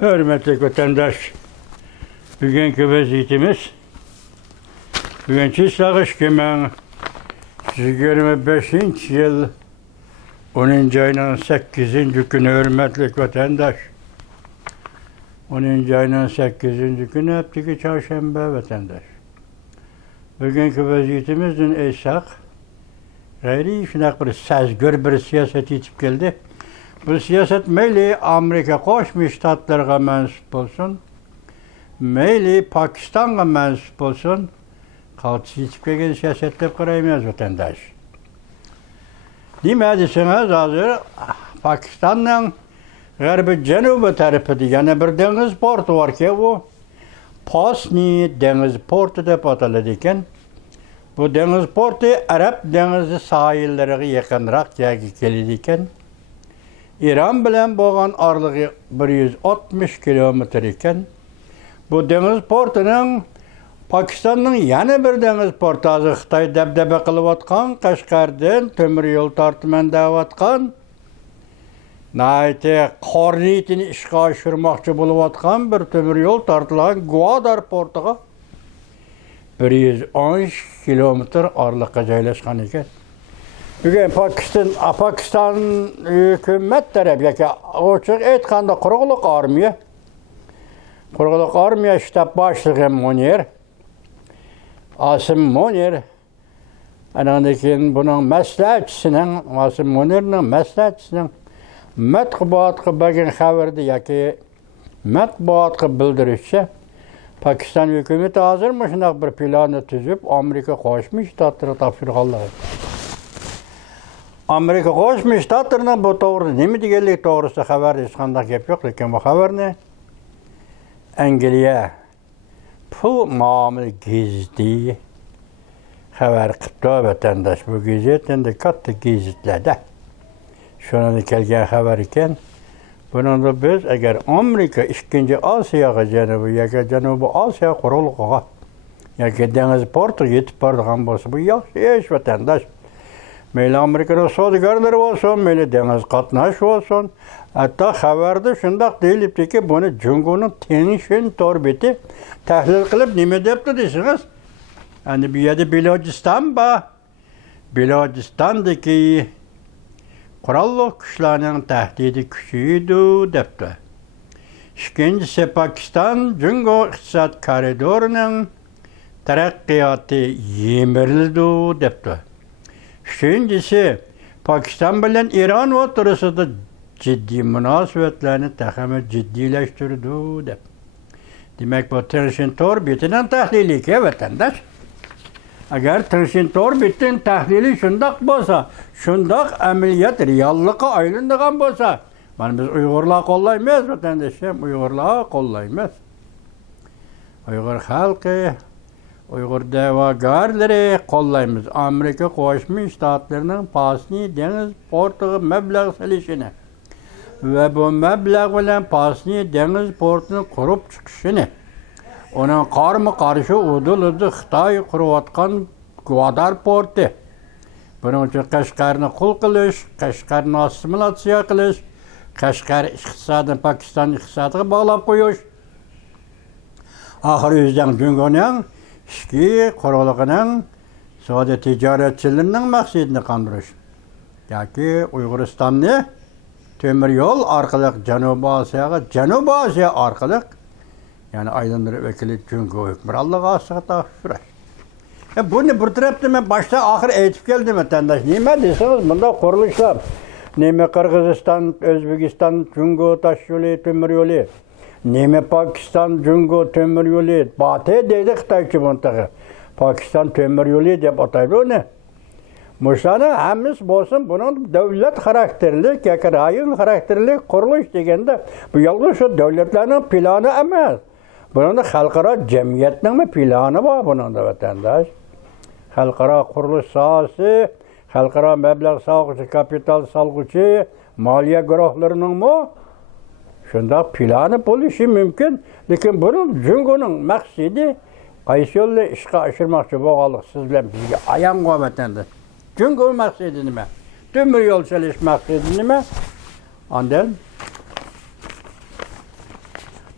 Hürmetli vatandaş, bugünkü vaziyetimiz, bugünkü sağış kemen 25. yıl 10. ayının 8. günü hürmetli vatandaş. 10. ayının 8. günü hepteki çarşamba vatandaş. Bugünkü vaziyetimizin eşak, gayri şunak bir sezgör bir siyaset yetip geldi. Bu siyaset meyli Amerika Koşmuş Ştatlarına mensup olsun, meyli Pakistan'a mensup olsun, kalçı yetip gelgen siyasetle karayımız vatandaş. Demediyseniz hazır Pakistan'ın garbi cenubu tarafıdır. Yani bir deniz portu var ki bu Pasni deniz portu dep atılırken, bu deniz portu Arap denizi sahillerine yakınrak gelirken, İran bilen boğan arlığı 160 kilometre iken, bu deniz portunun Pakistan'ın yana bir deniz portu azı Xitay debdebe kılıp atkan, Kaşgar'dan tömür yol tartımən davatkan, nayeti kornitini işga aşırmakçı bulup atkan bir tömür yol tartılan Gwadar portuğa 110 kilometre arlıqqa joylashgan ekan. Bugün Pakistan hükümet tarafı açık aytganda Quruqluq armiya ştab başlığı Munir, Asim Munir, anandakin bunun məsləhətçisinin, Asim Munir'nin məsləhətçisinin mətbuatqı bagin xəbərdi yaki mətbuatqı bildirişçe Pakistan hükümeti hazırmış bir planı tüzüp Amerika Koşmuş Ştatlarına tapşırğanlar. Amerika Koşmuş Ştatlarına bu doğru nemi degenlik doğrusu xəbər isqandak gep yok, lekin bu xəbər ne? Angliya pul muamele gizli xəbər qıptı vatandaş. Bu gazetin de katta gazetlerde. Şuna kelgen xəbər iken, bunun da biz eğer Amerika 2. Asiyaga Janubi Asiya Quruqluğa yaki deniz portu yetip bardıgan bolsa bu yaxşı iş vatandaş. Meyli Amerika'da sodigarlar olsun, meyli deniz katnaş olsun. Hatta xəbərdə şundaq deyilibdi ki, bunu Cungunun tenişin torbeti təhlil qılıb nime depti deysiniz. Yani bir yerde Bilojistan var. Bilojistan'daki Quruqluq güçlərinin təhdidi küçüydü depti. İkincisi Pakistan Cungo İqtisad Koridorunun terakkiyatı yemirildi depti. Üçüncüsü Pakistan bilen İran oturusunda ciddi münasebetlerini tehame ciddileştirdi dep. Demek bu tenişin torbetinden tahlili ki vatandaş. Eğer tenişin torbetin tahlili şundak bolsa, şundak ameliyat reallığa aylındığın bolsa, biz Uygurluğa kollaymayız vatandaşım, Uygurluğa kollaymayız. Uygur halkı, Uygur davagarları kollayımız. Amerika Koşmuş Ştatlarının Pasni deniz portu meblağ selişini ve bu meblağ ile Pasni deniz portunu kurup çıkışını, onun karşı uduludu Xitay kuruvatkan Gwadar portu. Bunun için Kaşgar'ını kul kılış, Kaşgar'ını asimilasyon kılış, Kaşgar iktisadını Pakistan iktisadına bağlap koyuş. Ahir yüzden Cungunun İşki Quruqluğunun Suudi ticaretçilerinin maksidini kandırış. Yaki Uyguristan'ı tömür yol arkalık Janubi Asya arkalık yani aydınları vekili Cungu hükmür. Allah'a asıqta şuray. Bunu bir tarafta ben başta ahir eğitip geldim vatandaş. Nime derseniz bunda kuruluşlar. Nime Kırgızistan, Özbekistan, Cungu taş yolu, tömür yolu. Neme Pakistan Cungu tömür yolu, Batı deydi Xitayçı mıntığı. Pakistan tömür yolu dep ataydı o ne? Muşanı hemiz bolsun bunun devlet karakterli, rayın karakterli kuruluş degende bu yalnız şu devletlerin planı emas. Bunun da halkara cemiyetinin planı var bunun da vatandaş. Halkara kuruluş sahası, halkara meblağ salgıcı, kapital salgıcı, maliye gürohlarının mu? Şunda planı buluşu mümkün. Lakin bunun Cungunun maksidi qaysı yolla işga aşırmakçı boğalık sizler bizge ayan vatandaş. Cungu maksidi nime? Tömür yol çeliş maksidi nime? Ondan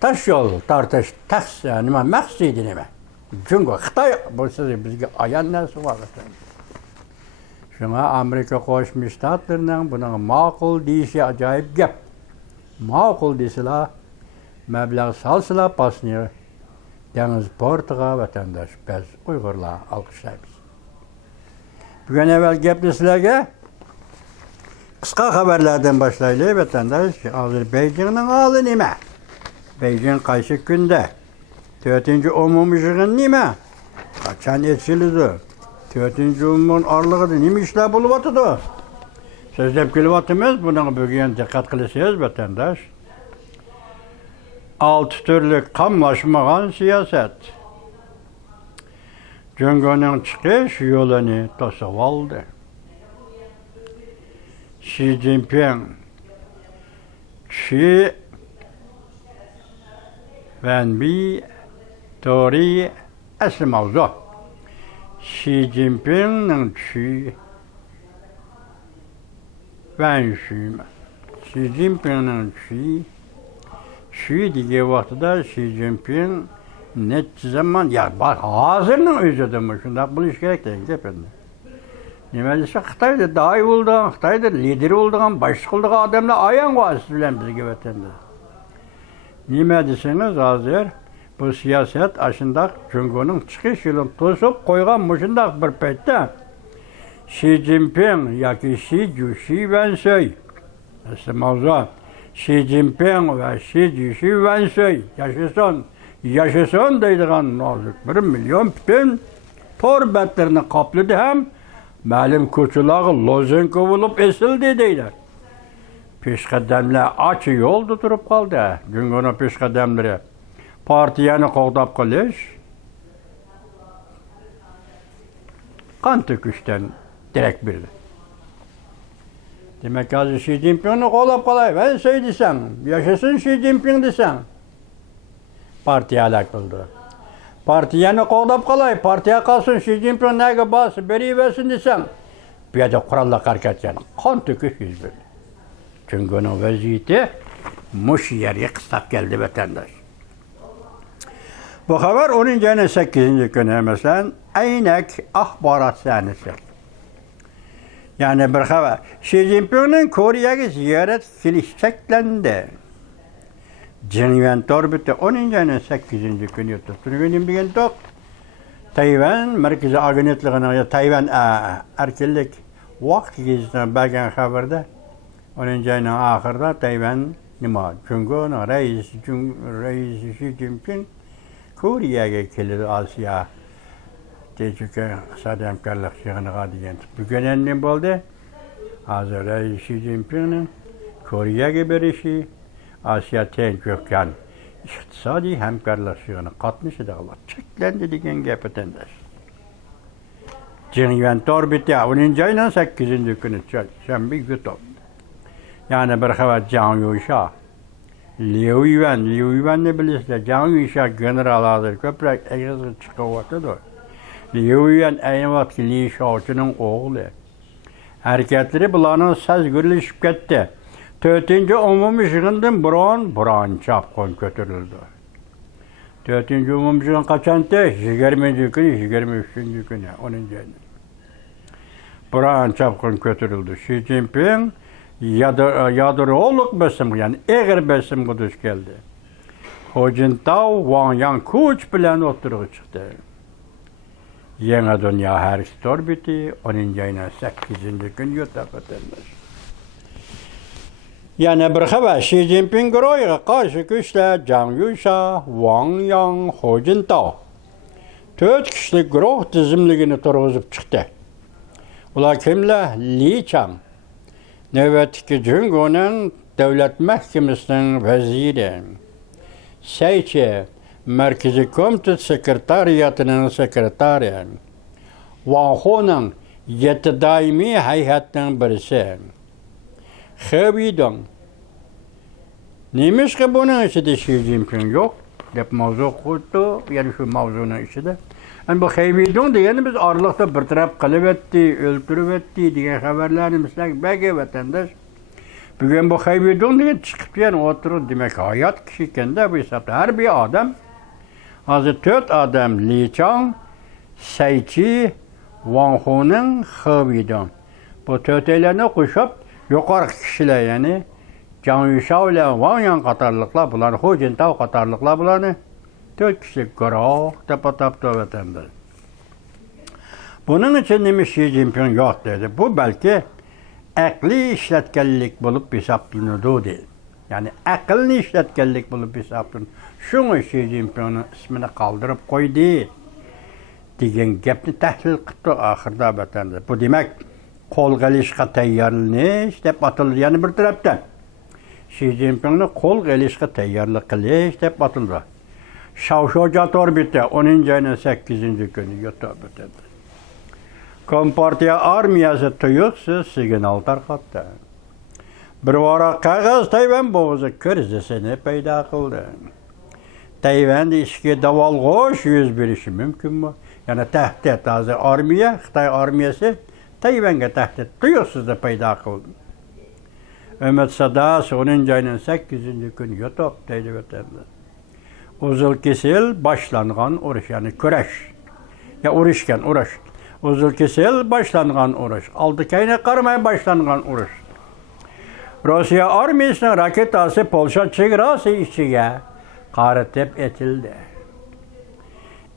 taş yol tartış tax nima maqsadi nima? Çünkü Xitoy bo'lsa bizga ayan narsa var. Şuna Amerika Qo'shma Shtatlarining buni ma'qul deyishi ajoyib gap. Ma'qul desalar, mablag' salsalar pasni dengiz portiga vatandaş biz Uyg'urlar alqishlaymiz. Bugun evvel gapni sizlarga qisqa xabarlardan boshlaylik vatandaş. Hozir Beijingning holi nima? Beijing qaysi kunda? 4-umumiy yig'in nima? Qachon o'tkaziladi? 4-umumiy oralig'ida nima ishlar bo'lyapti? So'zlab kelyapmiz. Buni bugun diqqat qilsangiz vatandaş. 6 turli qamlashmagan siyosat. Jungoning chiqish yo'lini to'sib oldi. Xi Jinping Xi Wenbi Tori asli mavzu. Xi Jinpingning Xi Wenxi. Xi Jinpingning Xi degan vaqtida Xi Jinping necha zaman ya bak hozirning o'zida shunday bo'lish kerak degan gap endi. Nima desa Xitoyda doy bo'lgan, Xitoyda lider bo'lgan, boshqa qilgan odamlar ayon qo'yasiz bilan bizga vatanda. Nima desangiz hozir bu siyosat ashundaq Jungoning chiqish yo'lini to'sib qo'ygan mushundaq bir paytda Xi Jinping yoki Xi Wenxi asli mavzu Xi Jinping va Xi Wenxi yaşasın deydigan nozik 1 milyon butun tor betlerini qopladi ham ma'lum ko'chalarga lozunka bo'lib esildi deydilar. Peshqadamlar achi yo'lda turib qoldi. Jungoning peshqadamlari partiyani qo'g'dab qilish qon to'kishdan darak berdi. Demak, hozir Xi Jinpingni qo'llab qolay, men say desam, yaşasın Xi Jinping desam, partiya halak bo'ldi. Partiyani qo'g'dab qolay, partiya qolsin, Xi Jinping nega bosib beraversin desam, bu yerda qurollar harakatdan qon to'kish yuz berdi. Jungoning vaziyati mush yerga qistab keldi vatandosh. Bu xabar 10-ayning 8-kuni emasdan aynak axborot sanasi. Yani bir xabar. Xi Jinpingning Koreyaga ziyorat qilishi cheklandi. Jinyan Torbiti 10-ayning 8-kuni o'tdi. Turgan degan to'q. Tayvan markaziy agentligining Tayvan erkinlik vaqt gezidan bergan xabarda 10-ayning oxirida Tayvan nima? Jungoning raisi Xi Jinping Koreyaga keldi Osiyo Tejika iqtisodiy hamkorlik yig'iniga degan. Bugun endi bo'ldi. Hozir Xi Jinpingning Koreyaga berishi Osiyo teng ko'kkan iqtisodiy hamkorlik yig'ini qatnashida cheklandi degan gap etandash. Jinyan Torbiti 10-ayning 8-kuni shanba kuni. Yani bir xabar Zhang Yuxia Liu Yuanni bilasizlar. Zhang Yuxia general hozir ko'proq egizga chiqyapti. Liu Yuan ayni vaqtda Li Shaochining o'g'li. Harakatları bularning sazgurlashib ketdi. 4-umumiy yig'indan biron chapqon ko'tarildi. 4-umumiy yig'in qachonda? 20-kuni, 23-kuni, 10-ayda. Biron chapqon ko'tarildi. Xi Jinping yadroluk besim, yani eğer besimga duch keldi. Hu Jintao Wang Yang bilan o'tirg'i chiqdi. Yangi dunyo harakati orbiti 10-ayning 8-kuni yo'taqatildi. Yani bir xabar Xi Jinping guruhiga qarshi kuchlar Zhang Yuxia, Wang Yang, Hu Jintao 4 kishilik guruh tizimligini turg'izib chiqdi. Ular kimlar? Li Chang navbatdagi Jungoning davlat mahkamasining vaziri, Saychi markaziy komitet sekretariatining sekretari, Wang Honing 7 doimiy hay'atning birisi, Xebidong. Neymiş ki bunun içinde Xi Jinping yok? Dep mavzu qo'ydi, yani shu mavzuning ichida. Bu Xebidong degani biz oralikda bir taraf qilib etdi, o'ltirib etdi degan xabarlarni bizlarga bergan vatandosh. Bugün bu Haybidun diye çıkıp yani oturur demek hayat kişiyken de bu hesapta her bir adam hazır 4 adam Li Chang, Sai Chi, Wang Hu'nun Haybidun. Bu 4 eylerini kuşup yukarı kişiler yani Zhang Yushao ile Wang Yang qatarlıqlar bular, Hu Jintao qatarlıqlar bularni 4 kişilik guruh deb atab vatandaş. Bunun için nima Xi Jinping yok dedi. Bu belki aqliy ishlatganlik bo'lib hisoblanadi dedi. Yani aqlni ishlatganlik bo'lib hisoblanadi. Shunga Xi Jinpingning ismini qoldirib qo'ydi degan gapni tahlil qildi oxirida vatandaş. Bu demak qo'lga ilishga tayyorlanish deb ataldi. Yani bir tarafdan Xi Jinpingni qo'lga ilishga tayyorlik qilish deb ataldi. Shao orbiti 10 ayning 8 kuni yotib o'tadi. Kompartiya armiyasi tuyuqsiz signal tarqatdi. Bir varaq qog'oz Tayvan bo'g'zi krizisini paydo qildi. Tayvanda ishga davolg'osh yuz berishi mumkinmi? Yani tahdid hozir armiya, Xitoy armiyasi Tayvanga tahdid tuyuqsizda paydo qildi. Umid Sadas 10 ayning 8 kuni yotib deydi o'tadi. Uzul kesil boshlangan urush, yani kurash. Ya urushgan urush. Uzul kesil boshlangan urush. Oldi kayni qaramay boshlangan urush. Rossiya armiyasining raketasi Polsha chegarasi ichiga qaratib etildi.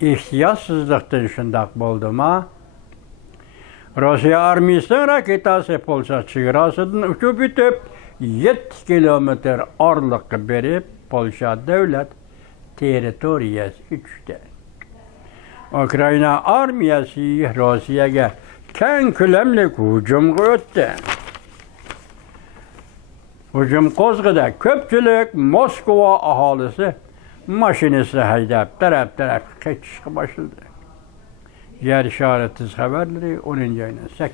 Ehtiyotsizlikdan shundoq bo'ldimi? Rossiya armiyasining raketasi Polsha chegarasidan uchib o'tib 7 kilometr oraliqqa berib Polsha davlat territoriyasiga tushdi. Ukrayna armiyasi Rossiyaga keng ko'lamli hujumga o'tdi. Hujum qo'zg'ida ko'pchilik Moskva aholisi mashinasi haydab taraf qochishga boshladi. Yer shari tiz xabarlari 10 ayning 8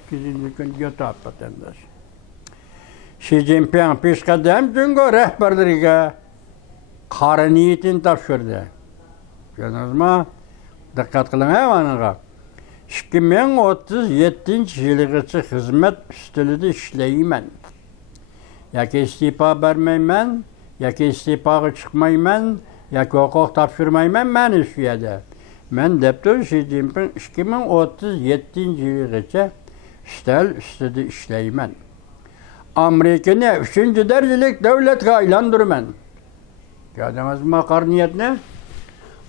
kuni yotib vatandaş. Xi Jinping peshqadam Jungo rahbarlariga qora niyatini topshirdi. Ko'rdingizmi? Diqqat qiling mana. 2037-yilgacha xizmat ustida ishlayman. Yoki iste'fo bermayman, yoki iste'foga chiqmayman, yoki huquq topshirmayman meni shu yerda. Men debdi Xi Jinping 2037-yilgacha istal ustida ishlayman. Amerikani 3-darajalik davlatga aylantiraman. Ko'rdingizmi qarniyatni?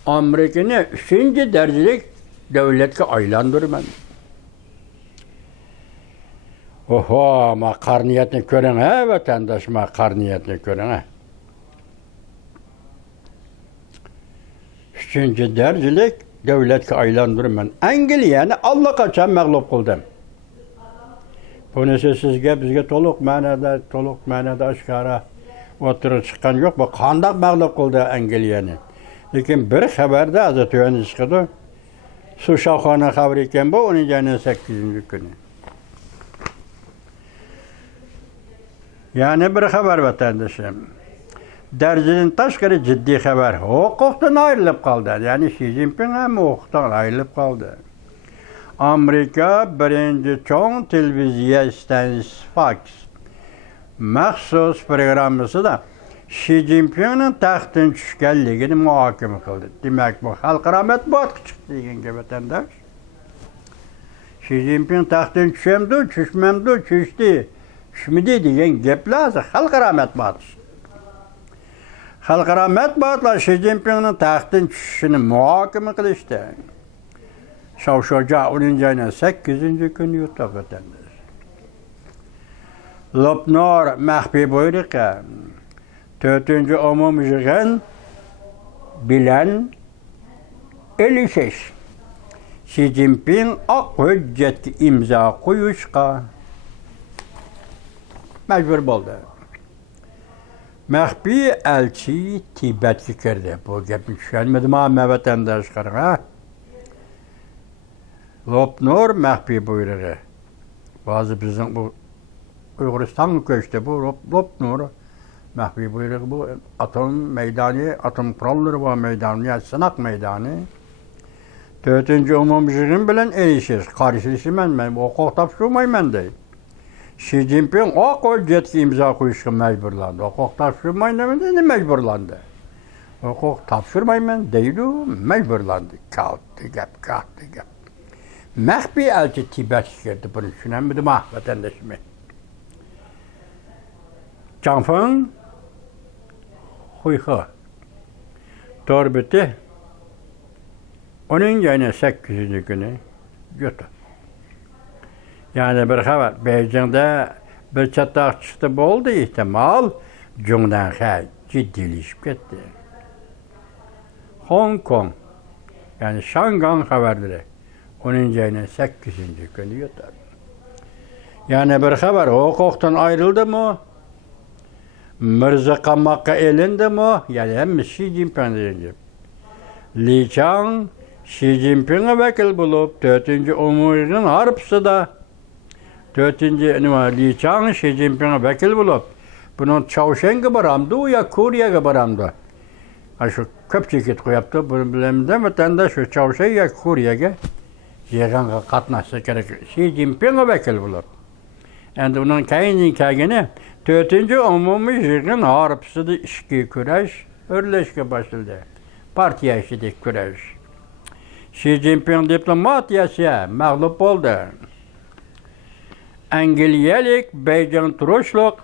Amerikani 3-darajalik davlatga aylantiraman. Oho, ma qarniyatni ko'ring, ha vatandosh, ma qarniyatni ko'ring, ha. 3-darajalik davlatga aylantiraman. Angliyani allaqachon mag'lub qildim. Bunisi sizga bizga to'liq ma'noda oshkora o'tirib chiqqan yo'q. Bu qanday mag'lub qildi Angliyani? Lekin bir xabarda azatiyani chiqdi. Shu shohona xabar ekan bu 10 ayning 8 kuni. Yani bir xabar vatandaşım. Dərəcədən tashqari ciddi xabar. Huquqdan ayrılıb qaldı. Yani Xi Jinping ham huquqdan ayrılıb qaldı. Amerika birinci cho'ng televiziya stansiyasi Fox maxsus programmasida Xi Jinpingning taxtdan tushganligini muhokama qildi. Demak, bu xalqaro matbuotga chiqdi degan vatandosh. Xi Jinping taxtdan tushamdi, tushmamdi, tushdi. Shmidi degan gaplar xalqaro matbuot. Xalqaro matbuotlar Xi Jinpingning taxtdan tushishini muhokama qilishdi. Shao-Shoja 10 ayning 8 kuni yutib o'tdi. Lopnor maxfiy buyruqi 4-umumiy yig'in bilan elishish. Xi Jinping oq hujjatga imzo qo'yishga majbur bo'ldi. Maxfiy elchi Tibetga kirdi. Bu gapni tushunmadim hamma vatandoshlar. Lopnor maxfiy buyrug'i. Bazı bizning bu Uyg'uristonga ko'chdi. Bu Lopnor maxfiy buyrug'i, bu atom maydoni, atom qurollari va maydoni, sinaq maydoni. 4-umumiy yig'in bilan erishish, qarshilashman, men huquq topshirmayman deydi. Xi Jinping o hüccetki imza koyuşqa mecburlandı. Hukuk tapşırmayın demedi, mecburlandı. Hukuk tapşırmayın deydi, mecburlandı. Kalktı gap. Mehbi elçi Tibet girdi bunu düşünemedim vatandaşımı. Canfın huyha. Torbeti onun yayına 8. günü götü. Yani bir haber, Beijing'de bir çatak çıktı bu oldu ihtimal, Cung'dan ciddileşip gitti. Hong Kong, yani Şangay haberleri, onun yayına 8. günü götü. Yani bir haber, hukuktan ayrıldı mı? Mirza Qamak'a elindi mi? Yani hem Xi Jinping gibi. Li Chang, Xi Jinping'e vekil bulup, 4. Umur'un harpısı da 4. Li Chang, Xi Jinping'e vekil bulup, bunun Chawshen'e baramdı, ya Kore'ye baramdı. Şu köpçekit koyaptı, bunu bilemden vatandaş şu Chawshen ya Kore'ye yığınğa katnaşsa gerek. Xi Jinping'e vekil bulup. Yani bunun kayını 4. umumi yığın harpısı da işki küreş, örleşke başladı. Partiya işidik küreş. Xi Jinping diplomatiyası mağlup oldu. Engelliyelik, Beijing turuşluk,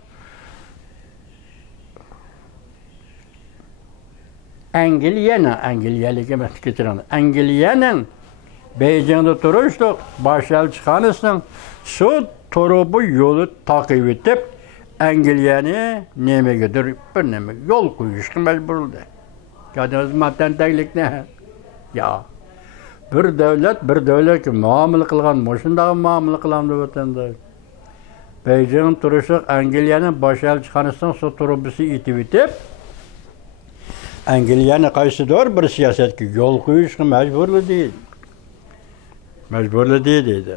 Engelliyenin Beijing'de turuşluk, başelçihanısının şu torubu yolu takip edip, Engelliye'ni neme götürüp, bir neme yol koyuştu mecbur oldu. Kadınız matenteklik ne? Ya, bir devlet ki muamele kılgan, moşundağı muamele kılandı vatandaş. Beijing turuşluk, Engelliye'nin başelçihanısının şu torubusu itip, Engelliye'nin karşıdır bir siyaset ki yol koyuştu mecburlu değil. Mecburlu değil dedi.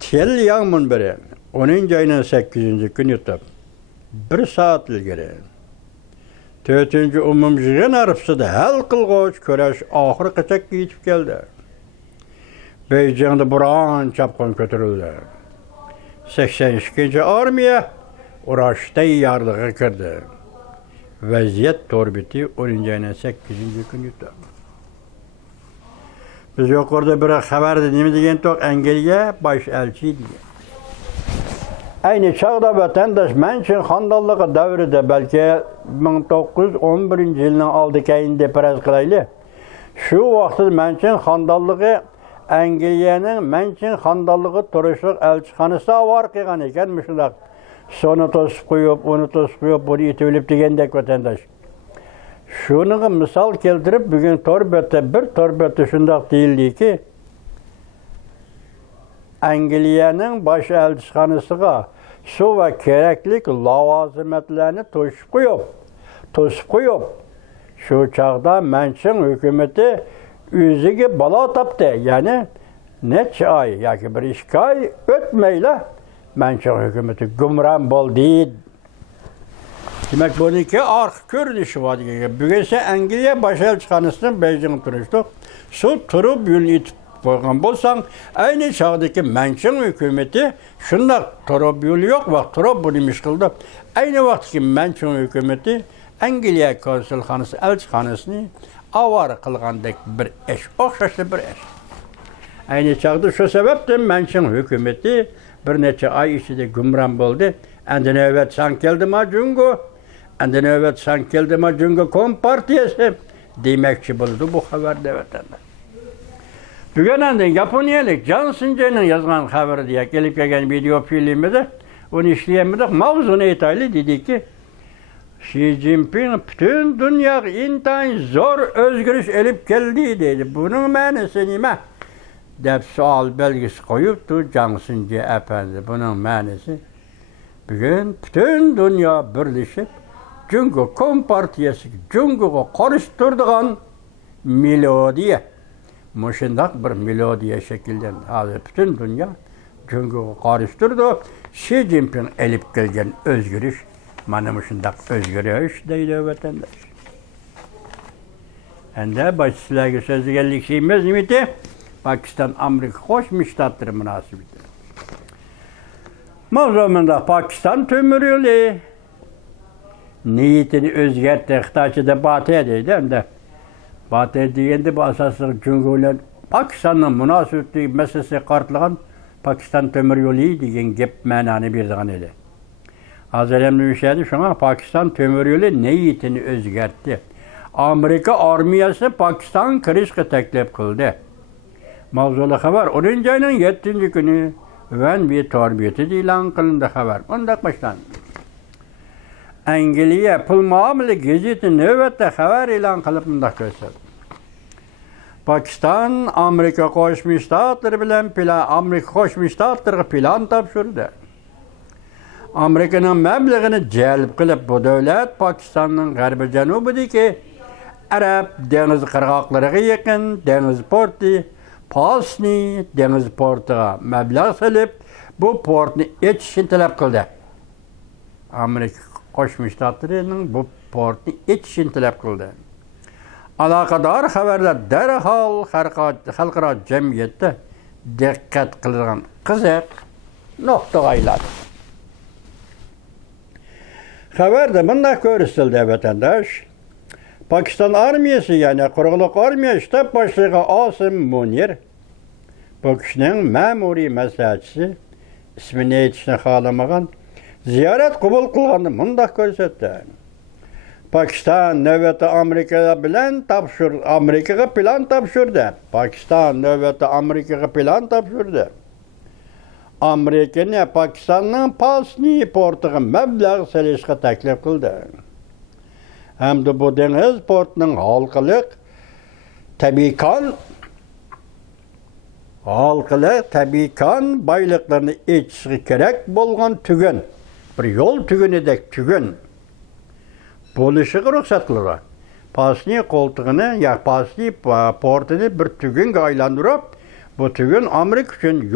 Tel yağmur biri, 10. ayının 8. günü yutup, 1 saat ilgiri, 4. umumciliğin arıpsı da hal kılgıç köreş ahır kaçak geçip geldi. Beijing'de buran çapkın götürüldü. 82. armiya uğraşta yarlığa girdi. Vaziyet torbiti 10. ayının 8. günü yutup. Biz yukarıda bir haber dediğimiz diyen tok Engelliye baş elçi diye. Aynı çağda vatandaş mençin handallığı devrinde belki 1911 yılının aldık ayında perez kılaylı. Şu vakti mençin handallığı Engelliye'nin mençin handallığı turuşluk elçihanısı var kıygan iken mişler. Sonu tosip koyup, onu tosip koyup, bunu itibilip digendek vatandaş. Şunu misal keltirip bugün bir torbette şundak değildi ki Engelliye'nin baş elçihanısıga şu ve gereklik lavazimetlerini tosip koyup şu çağda mençin hükümeti üzüge bala taptı. Yani neçe ay, yani bir 2 ay ötmeyle mençin hükümeti gümran bol değil. Demek bununki ark kördüşü var diye. Bugünse Engelliye başelçihanısının Beijing turuştu. Şu turu bir itip koygan bolsan, aynı çağdaki mençin hükümeti şunda turu bir yok, bak turu bunu mişkıldı. Aynı vaktki mençin hükümeti Engelliye konsulhanısı, elçihanısını avar kılgandaki bir eş, okşaşlı bir eş. Aynı çağda şu sebepten mençin hükümeti bir neçe ay içinde gümran oldu. Endi növbet san keldi ma Cungo, endi növbet san keldi ma Cungo Kompartiyası demekçi buldu bu haberde vatandaş. Bugün endi Japoniyalık Can Since'nin yazgan haberi diye gelip gelgen video filminde onu işleyemedik. Mavzunu etaylı dedi ki Xi Jinping bütün dünya intayın zor özgürlük elip geldi dedi. Bunun manası nime? Dep sual belgesi koyuptu Can Since efendi. Bunun manası bugün bütün dünya birleşip Cungo Kompartiyası Cungo'ga karıştırdıgan melodiye. Muşundak bir melodiye şekilden hazır bütün dünya Cungo'ga karıştırdı. Xi Jinping elip gelgen özgürlük, mana muşundak özgürlük deydi vatandaş. Ende başsızlığa sözü geldik şeyimiz nimeti Pakistan, Amerika hoş müştattır münasebeti. Mavzumunda Pakistan tömür yolu niyetini özgertti. Xitayçıda Batı deydi. Hem de Batı degende bu asaslı Cüngöyle Pakistan'ın münasebetli meselesi qartılğan Pakistan tömür yolu degen gep manany berdiğan edi. Hazır hem nüşedi şuna Pakistan tömür yolu niyetini özgertti. Amerika armiyası Pakistan kirişke teklif kıldı. Mavzulu haber 10. ayının 7. günü Ven bir torbiyeti ilan kılındı haber. Ondak baştan. Angliya pul muamele gazeti növbette haber ilan kılıp bundak gösterdi. Pakistan Amerika Koşmuş Ştatları bilen Amerika Koşmuş Ştatları plan tapşırdı. Amerika'nın meblağını celb kılıp bu devlet Pakistan'ın garbi janubideki Arap deniz qırğaqlarına yakın deniz portu Pasni deniz portuga meblağ salib bu portni etişini talep kıldı. Amerika Koşmuş Ştatları'nın bu portni etişini talep kıldı. Alakadar haberler derhal halkara cemiyette dikkat kılgan kızık nokta ayladı. Haberde bunda görüsüldü vatandaş. Pakistan armiyası yani Kuruluk Armiya Ştab Başlığı Asım Munir bu kişinin memuri məsləhətçisi ismini yetişini xalamagan ziyaret kabul kılganı bunda görüsüldü. Pakistan növbəti Amerika'ya bilen Amerika'ya plan tapşırdı. Pakistan növbəti Amerika'ya plan tapşırdı. Amerika'nın Pakistan'ın Pasni portuğu meblağ selişqe teklif kıldı. Hem de bu deniz portunun halkılık tabii kan baylıklarını içişi gerek bolgan tügün. Bir yol tügün edek tügün. Buluşuğu ruhsat kılır. Pasni koltuğunu ya Pasni portunu bir tügün aylandırıp bu tügün Amerika için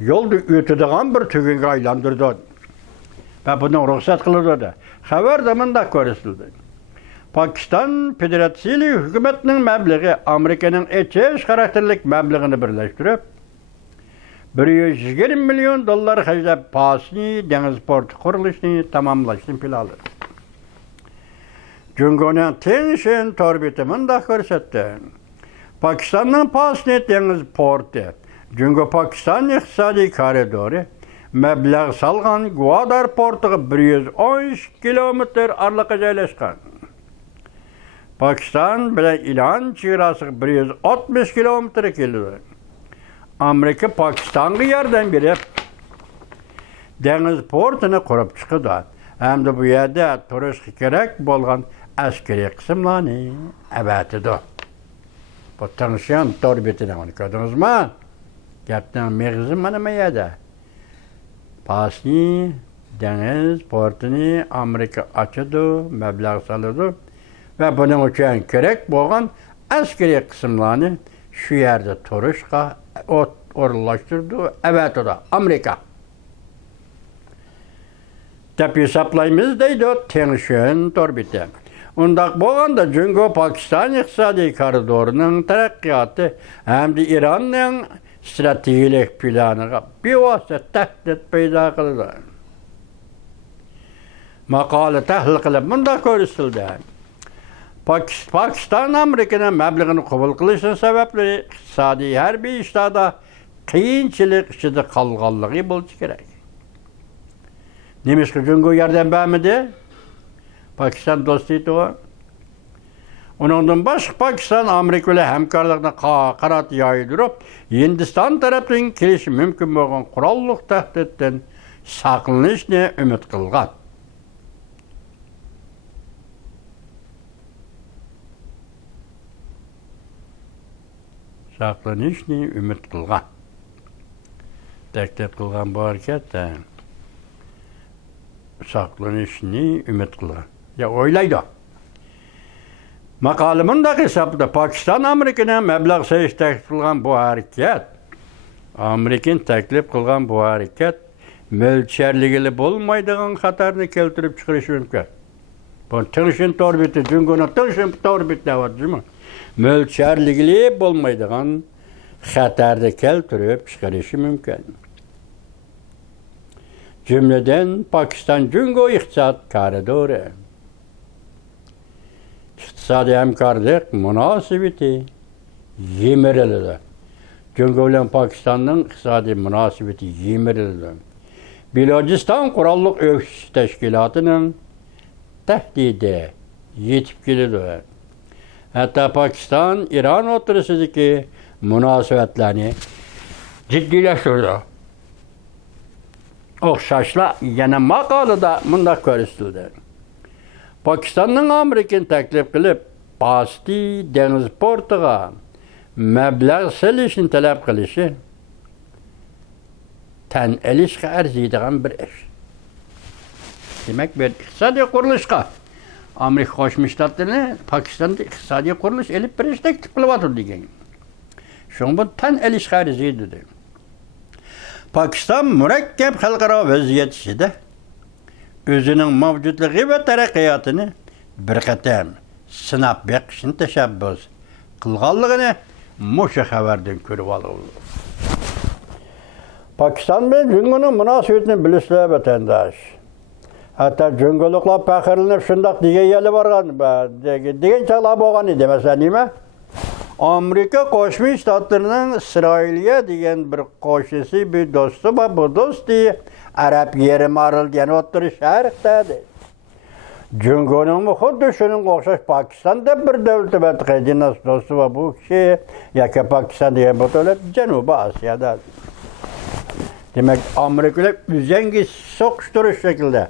yol ötüdüğün bir tügün aylandırdı. Ve bunu ruhsat kılırdı. Haber zamanında görüldü. Pakistan Federasyonu hükümetinin meblağı Amerika'nın eçeş karakterlik meblağını birleştirip 120 milyon dolar harcayıp Pasni deniz portu kuruluşunu tamamlaştığını planladı. Cüngö'nün tenişin torbitimini da görüldü. Pakistan'ın Pasni deniz portu, Cüngö Pakistan iktisadi koridoru meblağ salgan Gwadar portuğu 113 kilometre arlığa joylashgan. Pakistan bilan İran chegarasi 160 kilometre keladi. Amerika Pakistan'a yardım berip deniz portini qurib chiqdi. Hamda bu yerda turishga kerak bo'lgan askeriy qismlarni avatidi. Bu tanışan torbetini ko'rdingizmi? Gapning meg'izi mana bu yerda. Pasni deniz portini Amerika açıdı, meblağ saladı ve bunun için gerek bo'lgan askeri kısımlarını şu yerde turuşqa orlaştırdı, evet o da Amerika. Dep hesaplayımız deydi o tenişin torbiti. Undaq bo'lganda Cüngö Pakistan iqtisadi koridorunun taraqqiyoti hem de İran'ın strategik planıga bevosita tahdid paydo qildi. Maqola tahlil qilib bunda ko'rsatildi. Pakistan Amerika'nın meblağını qabul qilishi sababli iqtisodiy harbiy ishlarda qiyinchilik ichida qolganligi bo'lishi kerak. Nemishqa Cüngö yordam bermadi? Pakistan do'sti o. Onundan başqa Pakistan Amerika ile hamkorlikni qarat yoydirib, Hindiston tarafdan kelishi mumkin bo'lgan qurolliq tahdiddan saqlanishni umid qilgan. Saqlanishni umid qilgan. Taklif qilgan bu harakat saqlanishni umid qilgan. Ya o'ylaydi. Maqolamda hesabda Pakistan Amerika'nın meblağ sayish taklif qilgan bu harakat, Amerika'nın taklif qilgan bu harakat mo'lcharligili bo'lmaydigan xatarni keltirib chiqarishi mumkin. Bu tinchlik torbiti, Cüngö'nün tinchlik torbiti deyapsizmi? Mo'lcharligili bo'lmaydigan xatarni keltirib chiqarishi mumkin. Cümleden Pakistan-Cungo iqtisad koridori. İqtisadi hamkorlik munosabati yemirildi. Cungo bilan Pakistanning iqtisodiy munosabati yemirildi. Balojiston qurolli o'qish tashkilotining tahdidi yetib keldi. Hatta Pakistan İran o'rtasidagi munosabatlarni jiddiylashtırdi. O'xshashlar yana maqolada bunday ko'rsatildi. Pakistanning Amerikani taklif qilib, Pasti dengiz portiga mablag' solishni talab qilishi tan olishga arziydigan bir ish. Demak, bir iqtisodiy qurilishga Amerika Qo'shma Shtatlarini Pokistonda iqtisodiy qurilish elib berishda qilyapti degan. Shunga bu tan olishga arziydi. Pakistan murakkab xalqaro vaziyat ichida o'zining mavjudligi va taraqqiyotini bir qatam sinab beqishni tashabbus qilganligini musha xabardan ko'rib oldik. Pakistan bilan Jungoning munosabatini bilishlar vatandosh. Hatta Jungoliklar faxrlanib shundoq degan yali borgan, degan chaqlar bo'lgan edi. Masalan, nima? Amerika Qo'shma Shtatlarining Isroilga degan bir qo'shnisi, bir do'sti va bu do'sti Arab yerim arilgan o'tirish sharqda. Jungoning xuddi shuning o'xshash Pokistonda bir davlat va do'sti va bu kishi yoki Pokiston degan bu davlat Janubiy Osiyoda. Demak, Amerikalar o'zangi so'qishtirish shaklida.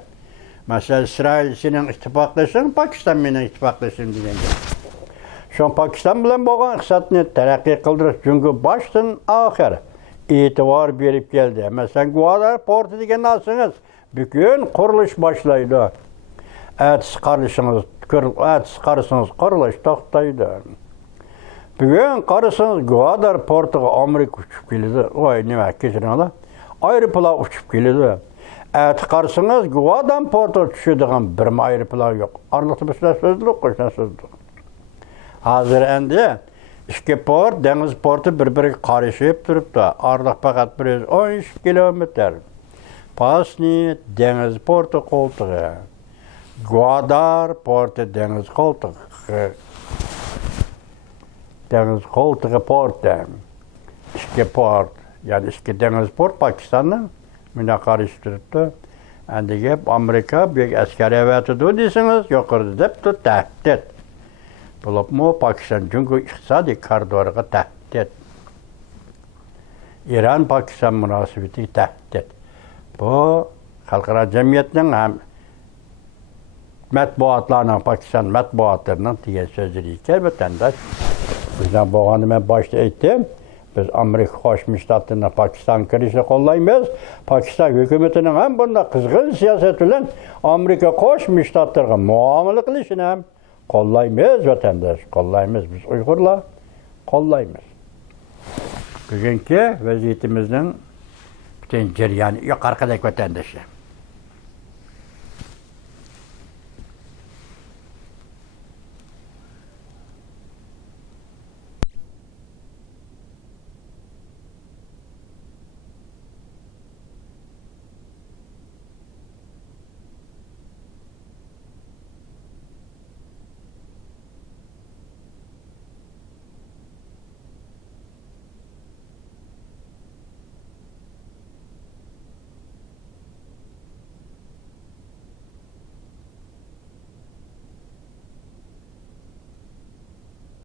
Masalan, Isroil sening ittifoqdoshing, Pokiston mening ittifoqdoshim degan. Şu Pakistan bilan bo'lgan iqtisodni taraqqiy qildirish Jungo boshdan oxir e'tibor berib keldi. Masalan, Gwadar porti degan narsangiz bugun qurilish boshlaydi. Atis qarasangiz qurilish to'xtaydi. Bugun qarasangiz Gwadar portiga Amerika uchib keladi. Voy, nima kechiringlar? Aeroplan uchib keladi. Atis qarasangiz Gwadar portiga tushadigan bir aeroplan yo'q. Arliqda bizlar so'zliq qo'shna so'zliq. Hazır endi ikki port, dengiz porti bir-biriga qarashib turibdi. Araliq faqat 113 kilometr. Pasni dengiz porti qo'ltig'i. Gwadar porti dengiz qo'ltig'i. Dengiz qo'ltig'i porti. Ikki port, ya'ni ikki dengiz port Pokistonning buna qarashib turibdi. Endi gap Amerika büyük askariy aviyatida desangiz, yuqorida debdi tahdid. Bulupmu Pakistan Jungo iqtisodiy koridoriga tahdid. İran-Pakistan münasebeti tahdid. Bu xalqaro jamiyatning ham matbuotlarning, Pakistan matbuotlarining degan so'zlari ekan vatandosh. Bizdan bo'lgani men boshda aytdim. Biz Amerika Qo'shma Shtatlarini Pakiston kirishini qo'llaymiz. Pakiston hukumatining ham bunday qizg'in siyosat bilan Amerika Qo'shma Shtatlariga muomala qilishini ham qo'llaymiz vatandosh, qo'llaymiz. Biz Uyg'urlar qo'llaymiz. Bugungi vaziyatimizning butun jarayoni yuqoridagi vatandoshlar.